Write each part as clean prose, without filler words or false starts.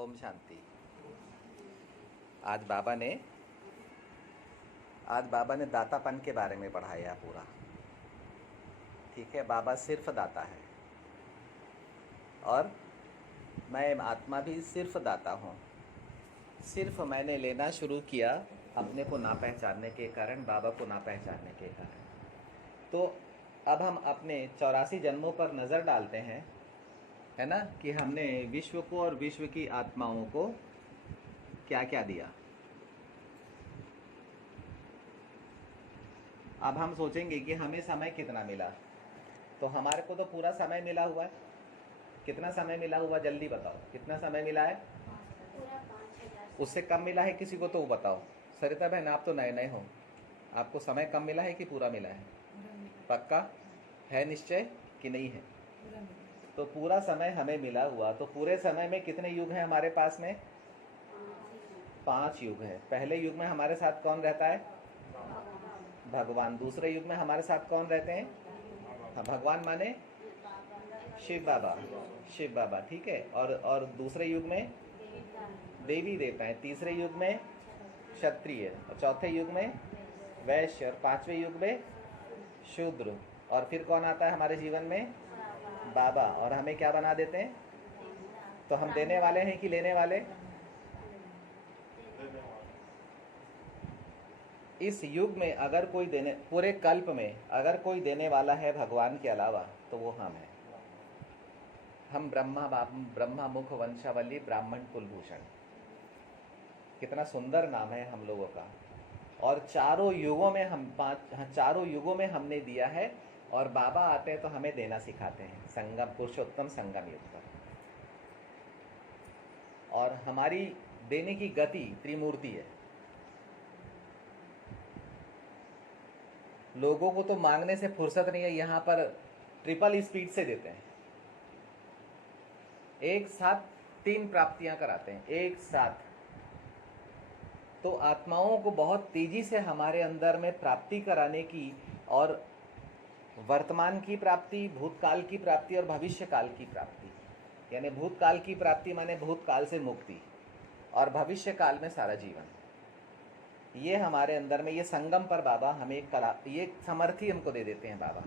ओम शांति। आज बाबा ने दातापन के बारे में पढ़ाया पूरा। ठीक है, बाबा सिर्फ दाता है और मैं आत्मा भी सिर्फ दाता हूँ। सिर्फ मैंने लेना शुरू किया अपने को ना पहचानने के कारण, बाबा को ना पहचानने के कारण। तो अब हम अपने 84 जन्मों पर नज़र डालते हैं, है ना, कि हमने विश्व को और विश्व की आत्माओं को क्या क्या दिया। अब हम सोचेंगे कि हमें समय कितना मिला, तो हमारे को तो पूरा समय मिला हुआ है। कितना समय मिला हुआ, जल्दी बताओ, कितना समय मिला है? उससे कम मिला है किसी को तो वो बताओ। सरिता बहन, आप तो नए नए हो, आपको समय कम मिला है कि पूरा मिला है? पक्का है, निश्चय कि नहीं है? तो पूरा समय हमें मिला हुआ। तो पूरे समय में कितने युग हैं हमारे पास में? 5 युग है। पहले युग में हमारे साथ कौन रहता है? भगवान। दूसरे युग में हमारे साथ कौन रहते हैं? भगवान माने शिव बाबा। शिव बाबा, ठीक है। और दूसरे युग में देवी देवता है। तीसरे युग में क्षत्रिय, और चौथे युग में वैश्य, और 5वें युग में शूद्र। और फिर कौन आता है हमारे जीवन में? बाबा। और हमें क्या बना देते हैं? तो हम देने वाले हैं कि लेने वाले? इस युग में अगर कोई देने, पूरे कल्प में अगर कोई देने वाला है भगवान के अलावा, तो वो हम हैं। हम ब्रह्मा मुख वंशावली ब्राह्मण कुलभूषण। कितना सुंदर नाम है हम लोगों का। और चारों युगों में हमने दिया है। और बाबा आते हैं तो हमें देना सिखाते हैं, संगम पुरुषोत्तम संगम युग पर। और हमारी देने की गति त्रिमूर्ति है। लोगों को तो मांगने से फुर्सत नहीं है, यहाँ पर ट्रिपल स्पीड से देते हैं। एक साथ 3 प्राप्तियां कराते हैं एक साथ। तो आत्माओं को बहुत तेजी से हमारे अंदर में प्राप्ति कराने की, और वर्तमान की प्राप्ति, भूतकाल की प्राप्ति और भविष्य काल की प्राप्ति। यानी भूतकाल की प्राप्ति माने भूतकाल से मुक्ति, और भविष्य काल में सारा जीवन। ये हमारे अंदर में, ये संगम पर बाबा हमें एक कला, ये समर्थी हमको दे देते हैं बाबा,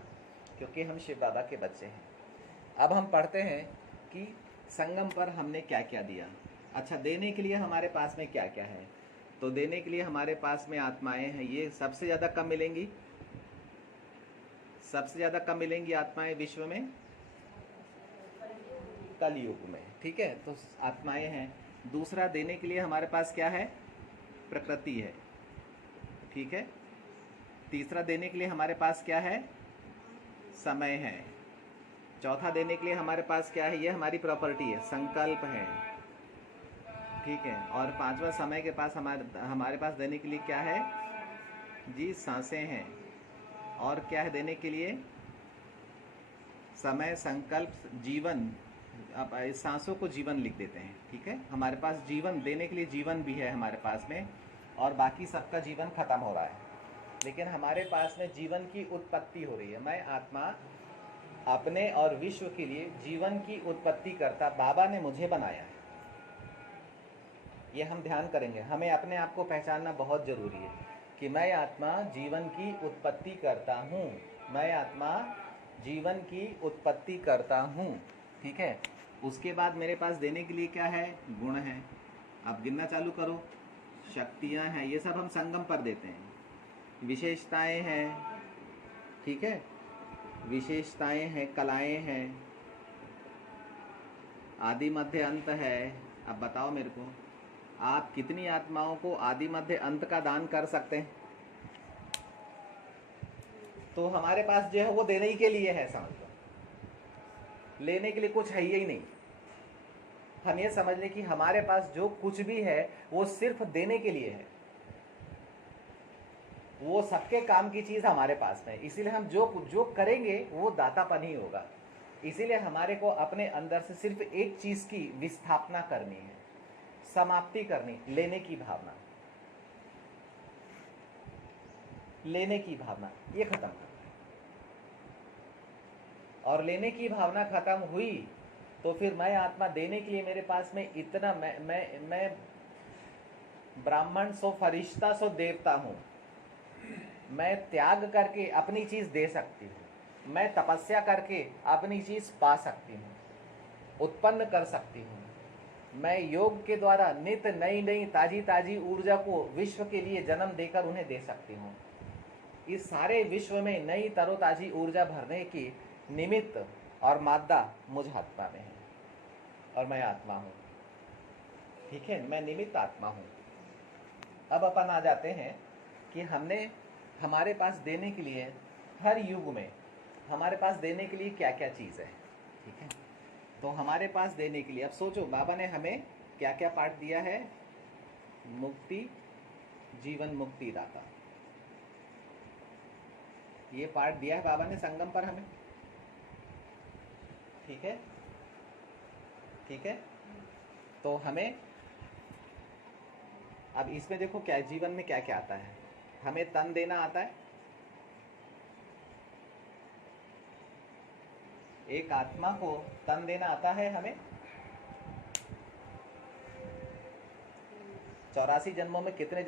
क्योंकि हम शिव बाबा के बच्चे हैं। अब हम पढ़ते हैं कि संगम पर हमने क्या क्या दिया। अच्छा, देने के लिए हमारे पास में क्या क्या है? तो देने के लिए हमारे पास में आत्माएं हैं। ये सबसे ज़्यादा कम मिलेंगी, सबसे ज़्यादा कम मिलेंगी आत्माएं विश्व में कलयुग में। ठीक है, तो आत्माएं हैं। दूसरा, देने के लिए हमारे पास क्या है? प्रकृति है। ठीक है। तीसरा, देने के लिए हमारे पास क्या है? समय है। चौथा, देने के लिए हमारे पास क्या है? ये हमारी प्रॉपर्टी है, संकल्प है। ठीक है। और 5वां, समय के पास हमारे पास देने के लिए क्या है? जी, सांसें हैं। और क्या है देने के लिए? समय, संकल्प, जीवन। अब इस सांसों को जीवन लिख देते हैं। ठीक है, हमारे पास जीवन, देने के लिए जीवन भी है हमारे पास में, और बाकी सबका जीवन खत्म हो रहा है। लेकिन हमारे पास में जीवन की उत्पत्ति हो रही है। मैं आत्मा अपने और विश्व के लिए जीवन की उत्पत्ति करता, बाबा ने मुझे बनाया है। ये हम ध्यान करेंगे। हमें अपने आप को पहचानना बहुत जरूरी है कि मैं आत्मा जीवन की उत्पत्ति करता हूँ। मैं आत्मा जीवन की उत्पत्ति करता हूँ। ठीक है। उसके बाद मेरे पास देने के लिए क्या है? गुण है। आप गिनना चालू करो। शक्तियाँ हैं, ये सब हम संगम पर देते हैं। विशेषताएं हैं। ठीक है, विशेषताएं हैं, कलाएं हैं, आदि मध्य अंत है। अब बताओ मेरे को, आप कितनी आत्माओं को आदि मध्य अंत का दान कर सकते हैं? तो हमारे पास जो है वो देने ही के लिए है, समझ लो। लेने के लिए कुछ है ही नहीं। हम ये समझ लें कि हमारे पास जो कुछ भी है वो सिर्फ देने के लिए है। वो सबके काम की चीज हमारे पास में, इसीलिए हम जो करेंगे वो दातापन ही होगा। इसीलिए हमारे को अपने अंदर से सिर्फ एक चीज की विस्थापना करनी है, समाप्ति करनी, लेने की भावना। लेने की भावना ये खत्म करना है। और लेने की भावना खत्म हुई तो फिर मैं आत्मा देने के लिए मेरे पास में इतना, मैं ब्राह्मण सो फरिश्ता सो देवता हूँ। मैं त्याग करके अपनी चीज़ दे सकती हूँ, मैं तपस्या करके अपनी चीज़ पा सकती हूँ, उत्पन्न कर सकती हूँ। मैं योग के द्वारा नित नई नई ताजी ताजी ऊर्जा को विश्व के लिए जन्म देकर उन्हें दे सकती हूँ। इस सारे विश्व में नई तरोताजी ऊर्जा भरने की निमित्त और मादा मुझ आत्मा में है, और मैं आत्मा हूँ। ठीक है, मैं निमित्त आत्मा हूँ। अब अपन आ जाते हैं कि हमने हमारे पास देने के लिए हर युग में हमारे पास देने के लिए क्या क्या चीज़ है। ठीक है, तो हमारे पास देने के लिए अब सोचो, बाबा ने हमें क्या क्या पाठ दिया है। मुक्ति, जीवन मुक्ति दाता, ये पाठ दिया है बाबा ने संगम पर हमें। ठीक है, ठीक है। तो हमें अब इसमें देखो क्या है, जीवन में क्या क्या आता है। हमें तन देना आता है, एक आत्मा को तन देना आता है हमें। 84 जन्मों में कितने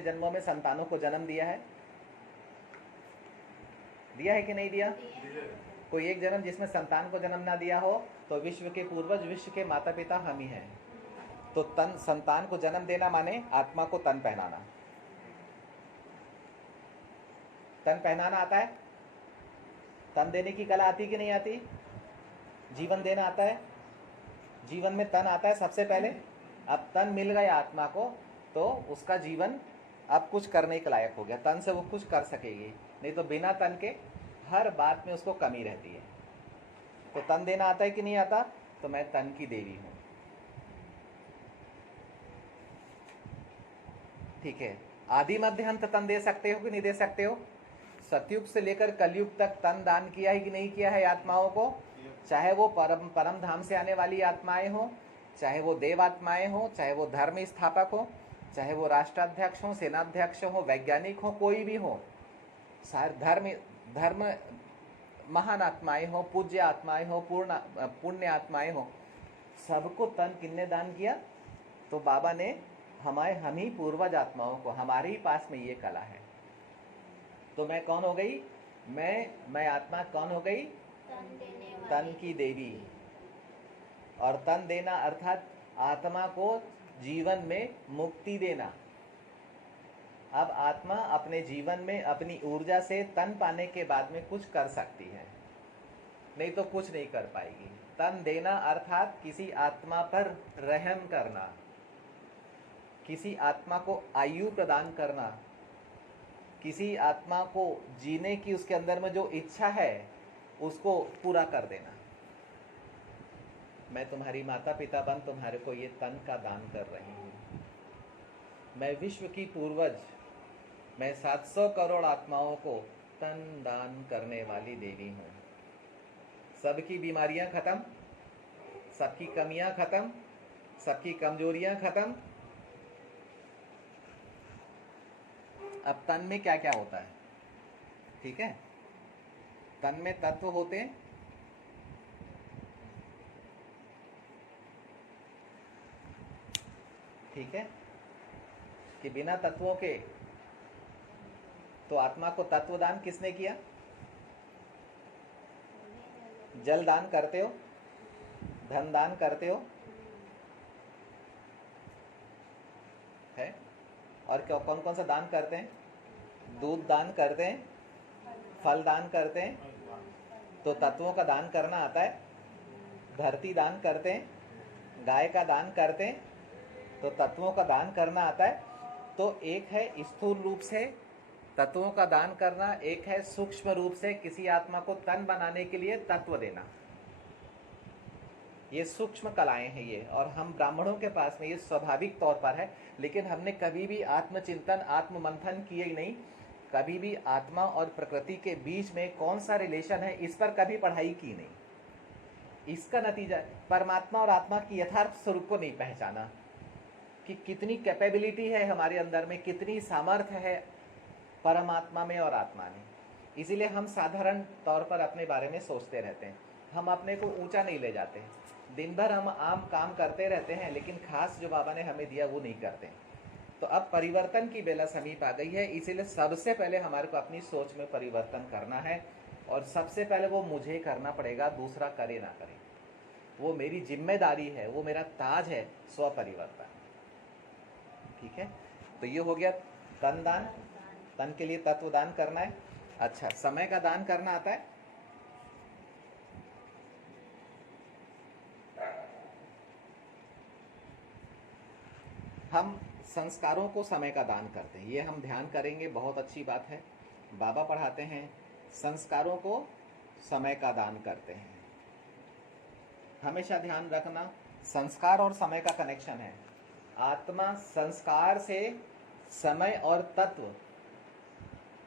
जन्मों में संतानों को जन्म दिया है? दिया है कि नहीं दिया? कोई एक जन्म जिसमें संतान को जन्म ना दिया हो तो विश्व के पूर्वज, विश्व के माता पिता हम ही हैं। तो तन, संतान को जन्म देना माने आत्मा को तन पहनाना। तन पहनाना आता है? तन देने की कला आती कि नहीं आती? जीवन देना आता है, जीवन में तन आता है सबसे पहले। अब तन मिल गया आत्मा को तो उसका जीवन अब कुछ करने के लायक हो गया, तन से वो कुछ कर सकेगी, नहीं तो बिना तन के हर बात में उसको कमी रहती है। तो तन देना आता है कि नहीं आता? तो मैं तन की देवी हूं। ठीक है, आदि मध्य अंत तन दे सकते हो कि नहीं दे सकते हो? सतयुग से लेकर कलयुग तक तन दान किया है कि नहीं किया है आत्माओं को? चाहे वो परम धाम से आने वाली आत्माएं हो, चाहे वो देव आत्माएं हो, चाहे वो धर्म स्थापक हो, चाहे वो राष्ट्राध्यक्ष हो, सेनाध्यक्ष हो, वैज्ञानिक हो, कोई भी हो, सारे धर्म महान आत्माएं हो, पूज्य आत्माएं हो, पुण्य आत्माएं हो, सबको तन किसने दान किया? तो बाबा ने हम ही पूर्वज आत्माओं को, हमारे ही पास में ये कला है। तो मैं कौन हो गई? मैं आत्मा कौन हो गई? तन की देवी। और तन देना अर्थात आत्मा को जीवन में मुक्ति देना। अब आत्मा अपने जीवन में अपनी ऊर्जा से तन पाने के बाद में कुछ कर सकती है, नहीं तो कुछ नहीं कर पाएगी। तन देना अर्थात किसी आत्मा पर रहम करना, किसी आत्मा को आयु प्रदान करना, किसी आत्मा को जीने की उसके अंदर में जो इच्छा है उसको पूरा कर देना। मैं तुम्हारी माता पिता बन तुम्हारे को ये तन का दान कर रही हूँ। मैं विश्व की पूर्वज, मैं 700 करोड़ आत्माओं को तन दान करने वाली देवी हूँ। सबकी बीमारियां खत्म, सबकी कमियां खत्म, सबकी कमजोरियां खत्म। अब तन में क्या क्या होता है? ठीक है, तन में तत्व होते हैं। ठीक है, कि बिना तत्वों के, तो आत्मा को तत्व दान किसने किया? जल दान करते हो, धन दान करते हो, है? और क्या कौन कौन सा दान करते हैं? दूध दान करते हैं, फल दान करते हैं, तो तत्वों का दान करना आता है। धरती दान करते हैं, गाय का दान करते हैं, तो तत्वों का दान करना आता है। तो एक है स्थूल रूप से तत्वों का दान करना, एक है सूक्ष्म रूप से किसी आत्मा को तन बनाने के लिए तत्व देना। ये सूक्ष्म कलाएं हैं ये, और हम ब्राह्मणों के पास में ये स्वाभाविक तौर पर है, लेकिन हमने कभी भी आत्मचिंतन, आत्ममंथन किए नहीं। कभी भी आत्मा और प्रकृति के बीच में कौन सा रिलेशन है इस पर कभी पढ़ाई की नहीं। इसका नतीजा परमात्मा और आत्मा की यथार्थ स्वरूप को नहीं पहचाना, कि कितनी कैपेबिलिटी है हमारे अंदर में, कितनी सामर्थ्य है परमात्मा में और आत्मा में। इसीलिए हम साधारण तौर पर अपने बारे में सोचते रहते हैं। हम अपने को ऊंचा नहीं ले जाते। दिन भर हम आम काम करते रहते हैं, लेकिन खास जो बाबा ने हमें दिया वो नहीं करते। तो अब परिवर्तन की बेला समीप आ गई है, इसीलिए सबसे पहले हमारे को अपनी सोच में परिवर्तन करना है। और सबसे पहले वो मुझे करना पड़ेगा, दूसरा करे ना करे, वो मेरी जिम्मेदारी है, वो मेरा ताज है, स्व परिवर्तन। ठीक है, तो ये हो गया तन दान, तन के लिए तत्व दान करना है। अच्छा, समय का दान करना आता है? हम संस्कारों को समय का दान करते हैं, ये हम ध्यान करेंगे, बहुत अच्छी बात है। बाबा पढ़ाते हैं संस्कारों को समय का दान करते हैं। हमेशा ध्यान रखना, संस्कार और समय का कनेक्शन है। आत्मा संस्कार से समय और तत्व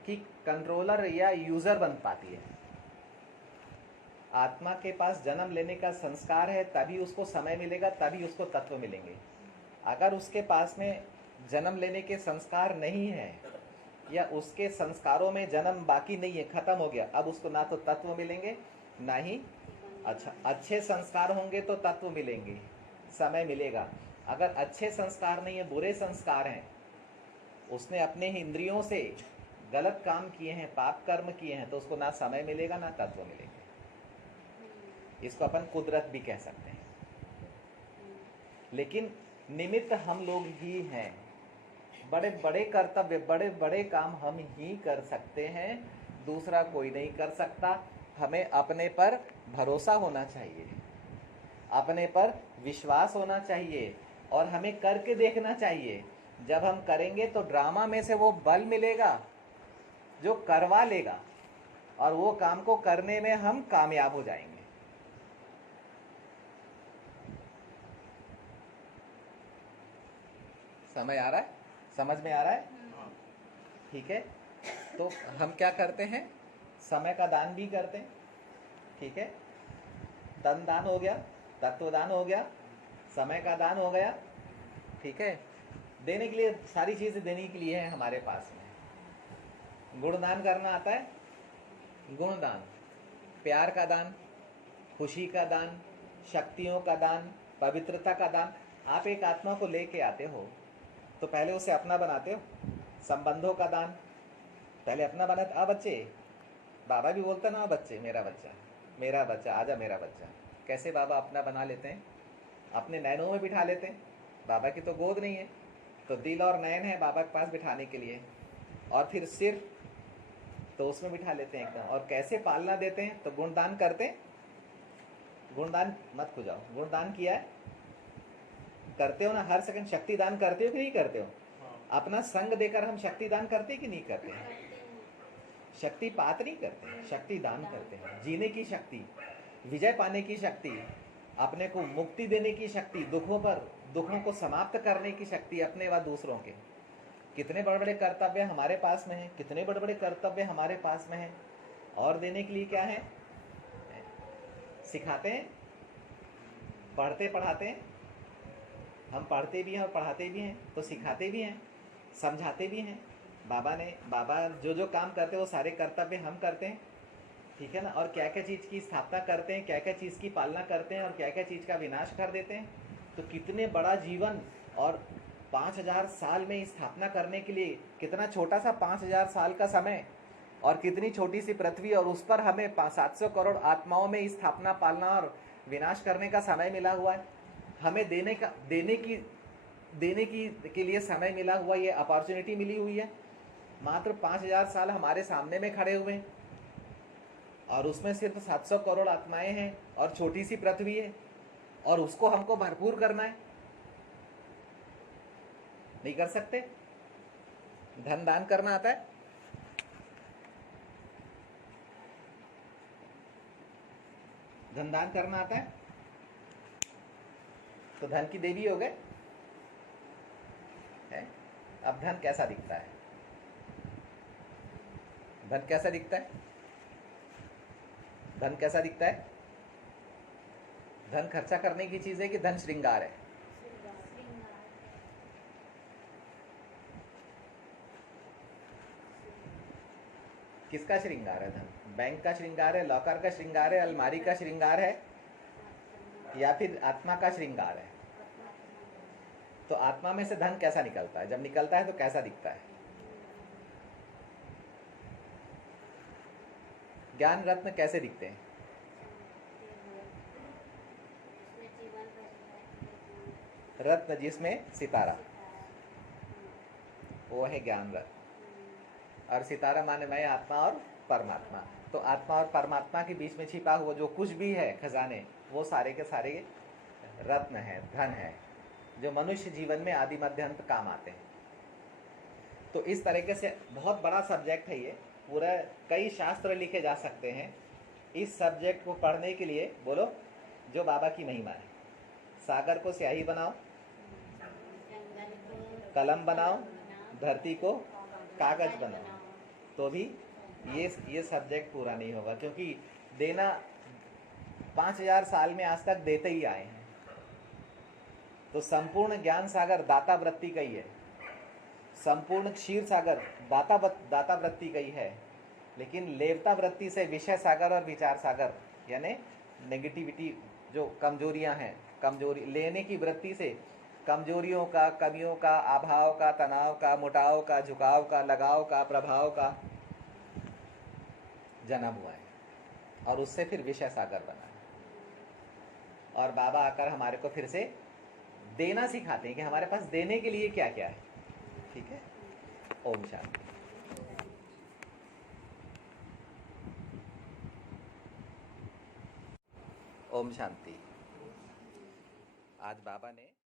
की कंट्रोलर या यूजर बन पाती है। आत्मा के पास जन्म लेने का संस्कार है, तभी उसको समय मिलेगा, तभी उसको तत्व मिलेंगे। अगर उसके पास में जन्म लेने के संस्कार नहीं है, या उसके संस्कारों में जन्म बाकी नहीं है, खत्म हो गया, अब उसको ना तो तत्व मिलेंगे ना ही अच्छे संस्कार होंगे तो तत्व मिलेंगे, समय मिलेगा। अगर अच्छे संस्कार नहीं है, बुरे संस्कार हैं, उसने अपने ही इंद्रियों से गलत काम किए हैं, पाप कर्म किए हैं, तो उसको ना समय मिलेगा ना तत्व मिलेंगे। इसको अपन कुदरत भी कह सकते हैं। लेकिन निमित्त हम लोग ही हैं। बड़े बड़े कर्तव्य, बड़े बड़े काम हम ही कर सकते हैं, दूसरा कोई नहीं कर सकता। हमें अपने पर भरोसा होना चाहिए, अपने पर विश्वास होना चाहिए, और हमें करके देखना चाहिए। जब हम करेंगे तो ड्रामा में से वो बल मिलेगा जो करवा लेगा, और वो काम को करने में हम कामयाब हो जाएंगे। समय आ रहा है, समझ में आ रहा है? ठीक है, तो हम क्या करते हैं, समय का दान भी करते हैं। ठीक है, तन दान हो गया, तत्व दान हो गया, समय का दान हो गया। ठीक है, देने के लिए सारी चीजें देने के लिए है हमारे पास में। गुणदान करना आता है? गुणदान, प्यार का दान, खुशी का दान, शक्तियों का दान, पवित्रता का दान। आप एक आत्मा को लेके आते हो तो पहले उसे अपना बनाते हो। संबंधों का दान, पहले अपना बनाते। आ बच्चे, बाबा भी बोलता ना, बच्चे, मेरा बच्चा, मेरा बच्चा, आजा मेरा बच्चा। कैसे बाबा अपना बना लेते हैं, अपने नैनों में बिठा लेते हैं। बाबा की तो गोद नहीं है, तो दिल और नैन है बाबा के पास बिठाने के लिए, और फिर सिर तो उसमें बिठा लेते हैं एकदम। और कैसे पालना देते हैं, तो गुणदान करते हैं। गुणदान मत खुजाओ, गुणदान किया है, करते हो ना, हर सेकंड शक्ति दान करते हो कि नहीं करते हो? अपना संग देकर हम शक्ति दान करते कि नहीं करते हैं? शक्ति पात नहीं करते, शक्ति दान करते हैं। जीने की शक्ति, विजय पाने की शक्ति, अपने को मुक्ति देने की शक्ति, दुखों को समाप्त करने की शक्ति, अपने व दूसरों के। कितने बड़े बड़े कर्तव्य हमारे पास में हैं, कितने बड़े बड़े कर्तव्य हमारे पास में हैं, और देने के लिए क्या है? सिखाते हैं, पढ़ते पढ़ाते हैं। हम पढ़ते भी हैं और पढ़ाते भी हैं, तो सिखाते भी हैं, समझाते भी हैं। बाबा जो जो काम करते हैं वो सारे कर्तव्य हम करते हैं। ठीक है ना, और क्या क्या चीज़ की स्थापना करते हैं, क्या क्या चीज़ की पालना करते हैं, और क्या क्या चीज़ का विनाश कर देते हैं। तो कितने बड़ा जीवन, और 5000 साल में स्थापना करने के लिए कितना छोटा सा 5000 साल का समय, और कितनी छोटी सी पृथ्वी, और उस पर हमें 700 करोड़ आत्माओं में स्थापना, पालना और विनाश करने का समय मिला हुआ है। हमें देने की के लिए समय मिला हुआ, ये अपॉर्चुनिटी मिली हुई है। मात्र 5000 साल हमारे सामने में खड़े हुए हैं, और उसमें सिर्फ 700 करोड़ आत्माएं हैं, और छोटी सी पृथ्वी है, और उसको हमको भरपूर करना है। नहीं कर सकते? धन दान करना आता है? धन दान करना आता है? तो धन की देवी हो गए है? अब धन कैसा दिखता है? धन कैसा दिखता है? धन कैसा दिखता है? धन खर्चा करने की चीज है कि धन श्रृंगार है? किसका श्रृंगार है धन? बैंक का श्रृंगार है, लॉकर का श्रृंगार है, अलमारी का श्रृंगार है, या फिर आत्मा का श्रृंगार है? तो आत्मा में से धन कैसा निकलता है? जब निकलता है तो कैसा दिखता है? ज्ञान रत्न कैसे दिखते हैं? रत्न जिसमें सितारा, वो है ज्ञान रत्न। और सितारा माने मैं, आत्मा और परमात्मा। तो आत्मा और परमात्मा के बीच में छिपा हुआ जो कुछ भी है खजाने, वो सारे के सारे रत्न है, धन है, जो मनुष्य जीवन में आदि मध्य अंत काम आते हैं। तो इस तरीके से बहुत बड़ा सब्जेक्ट है ये, पूरा कई शास्त्र लिखे जा सकते हैं इस सब्जेक्ट को पढ़ने के लिए। बोलो, जो बाबा की महिमा है। सागर को स्याही बनाओ, कलम बनाओ, धरती को कागज बनाओ, तो भी ये सब्जेक्ट पूरा नहीं होगा, क्योंकि देना 5000 साल में आज तक देते ही आए हैं। तो संपूर्ण ज्ञान सागर दाता वृत्ति का ही है, संपूर्ण क्षीर सागर दाता वृत्ति का ही है। लेकिन लेवता वृत्ति से विषय सागर और विचार सागर, यानी नेगेटिविटी, जो कमजोरियां हैं, कमजोरी लेने की वृत्ति से कमजोरियों का, कमियों का, अभाव का, तनाव का, मोटाव का, झुकाव का, लगाव का, प्रभाव का जन्म हुआ है, और उससे फिर विषय सागर बना है। और बाबा आकर हमारे को फिर से देना सिखाते हैं कि हमारे पास देने के लिए क्या क्या है। ठीक है, ओम शांति। ओम शांति। आज बाबा ने